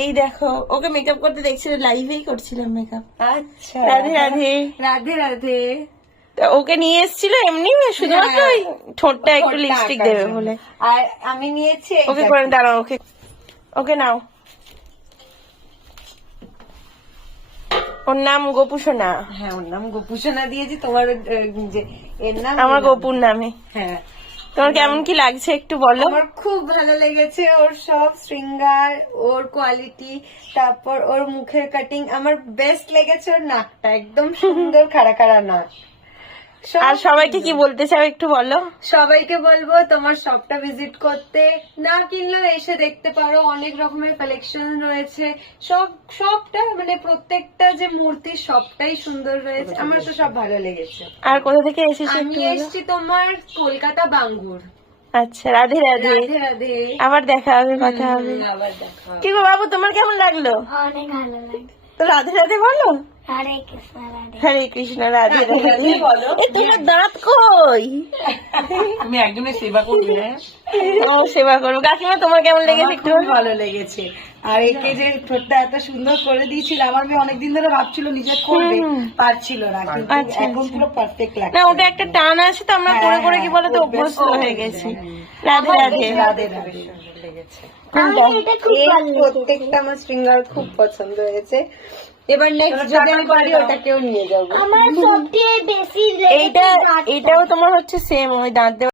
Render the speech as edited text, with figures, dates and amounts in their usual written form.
এই দেখো ওকে মেকআপ করতে দেখছিল, লাইভেই করছিলাম মেকআপ। আচ্ছা, রাধে রাধে। রাধে রাধে। তা ওকে নিয়ে এসেছিল এমনি শুধুমাত্র ওই ঠোঁটটা একটু লিপস্টিক দেবে বলে। আর আমি নিয়েছি ওকে করে দাঁড়াও, ওকে ওকে নাও। ওর নাম গোপুসোনা। হ্যাঁ, ওর নাম গোপুসোনা দিয়েছি। তোমার যে এর নাম আমার গোপুর নামে। হ্যাঁ। তোমার কেমন কি লাগছে একটু বলো। আমার খুব ভালো লেগেছে ওর সব শৃঙ্গার, ওর কোয়ালিটি, তারপর ওর মুখের কাটিং। আমার বেস্ট লেগেছে ওর নাকটা, একদম সুন্দর খাড়া খাড়া নাক। আর সবাইকে কি বলতে চাও একটু বলো। সবাইকে বলবো তোমার শপটা ভিজিট করতে, না কিনলেও এসে দেখতে পারো, অনেক রকমের কালেকশন রয়েছে। সবটা মানে প্রত্যেকটা যে মূর্তি সবটাই সুন্দর রয়েছে, আমার তো সব ভালো লেগেছে। আর কোথা থেকে এসেছো আমি এসেছি তোমার কলকাতা বাঙ্গুর। আচ্ছা, রাধে রাধে। রাধে রাধে। আবার দেখা হবে, কথা হবে। আবার দেখা হবে। কি গো বাবু, তোমার কেমন লাগলো? অনেক ভালো লাগে। তো রাধে রাধে বলো। হরে কৃষ্ণ রাধে। হরে কৃষ্ণ রাধে রাধে। রাধে বলো। এ তোমার দাঁত কই? তুমি একজনের সেবা করবে, হ্যাঁ? ও সেবা করবো। কাকিমা তোমার কেমন লেগেছে আমার একটু খুব বলো? ভালো লেগেছে। আর একে যে ঠোঁটটা এত সুন্দর করে দিয়েছিল, আমার মেয়ে অনেকদিন ধরে ভাবছিল নিজে করবে, পারছিল না, কিন্তু আচ্ছা, এখন পুরো পারফেক্ট লাগছে। না ওটা একটা টান আছে তো, আমরা করে করে কি বলতো অভ্যস্ত হয়ে গেছি। রাধে রাধে। রাধে রাধে। সুন্দর লেগেছে। আমার এটা খুব এই ভালো লেগেছে। প্রত্যেকটা আমার শৃঙ্গার খুব পছন্দ হয়েছে। এবার নেক্সট যদি আমি পারি ওটাকেও নিয়ে যাবো। আমার সবচেয়ে বেশি এইটাও তোমার হচ্ছে সেম ওই দাঁত দেওয়া